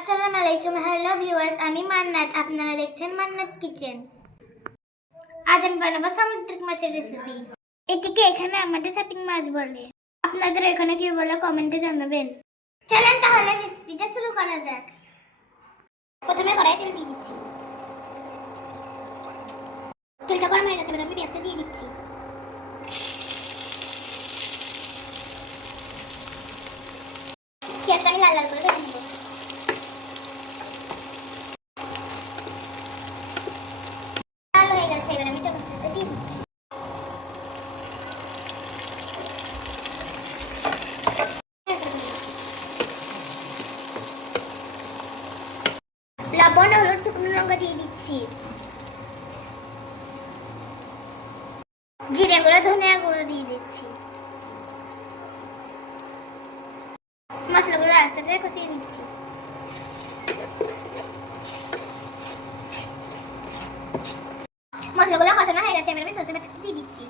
আসসালামু আলাইকুম, hello viewers, আমি মান্নাত। আপনারা দেখছেন মান্নাত কিচেন। আজ আমি বানাবো সামুদ্রিক মাছের রেসিপি। এটিকে এখানে আমাদের সেটিং মাছ বলে। আপনাদের এখানে কি বলে কমেন্টে জানাবেন। চলেন তাহলে রেসিপিটা শুরু করা যাক। প্রথমে কড়াই তেল দিয়ে দিচ্ছি। তেলটা গরম হয়ে গেছে, এবার আমি পেঁয়াজটা দিয়ে দিচ্ছি। পেঁয়াজটা আমি লাল লাল করে ভেজে নেব। লাল হয়ে গেছে, এবার আমি টমেটোটা দিয়ে দিচ্ছি। লবণ, হলুদ, শুকনো লঙ্কা দিয়ে দিচ্ছি। জিরে গুঁড়ো, ধনিয়া গুঁড়ো দিয়ে দিচ্ছি। মশলাগুলো একসাথে কষিয়ে নিচ্ছি। মশলাগুলো কষানো হয়ে গেছে, এবার আমি সরষে বাটা দিয়ে দিচ্ছি।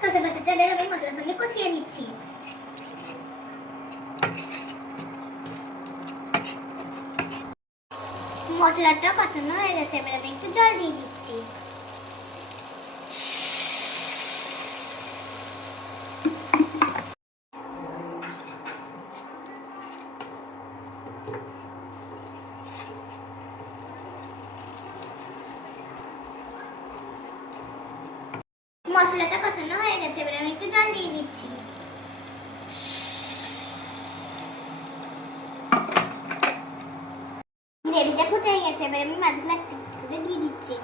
সরষে বাটাটা আমি মশলার সঙ্গে কষিয়ে নিচ্ছি। মশলাটা কষানো হয়ে গেছে, এবার আমি একটু জল দিয়ে দিচ্ছি। মশলাটা কষানো হয়ে গেছে, এবার আমি একটু জল দিয়ে দিচ্ছি। গ্রেভিটা ফুটে গেছে, এবার আমি মাছগুলো একটা একটা করে দিয়ে দিচ্ছি।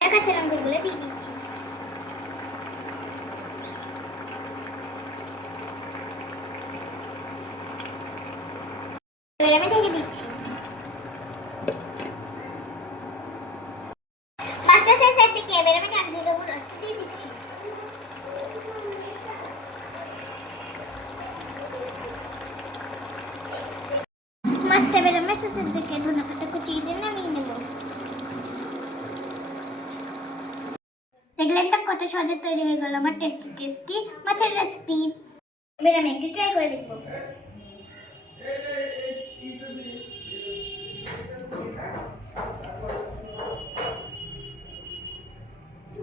কাঁচা লঙ্কাগুলো দিয়ে দিচ্ছি। এবার আমি ঢেকে দিচ্ছি। মাছটা শেষের দিকে, এবার আমি কাগজি লেবুর রস দিয়ে দিচ্ছি। মাছটা এবার আমি শেষের দিকে ধনেপাতা কুচিয়ে দিয়ে নামিয়ে নেব। দেখলেন তো কত সহজে তৈরি হয়ে গেল আমার টেস্টি টেস্টি মাছের রেসিপি। এবার আমি একটু ট্রাই করে দেখব।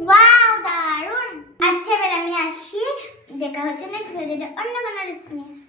ওয়াও, দারুণ! আচ্ছা, এবার আমি আসি। দেখা হচ্ছে নেক্সট ভিডিওতে অন্য কোনো রেসিপি নিয়ে।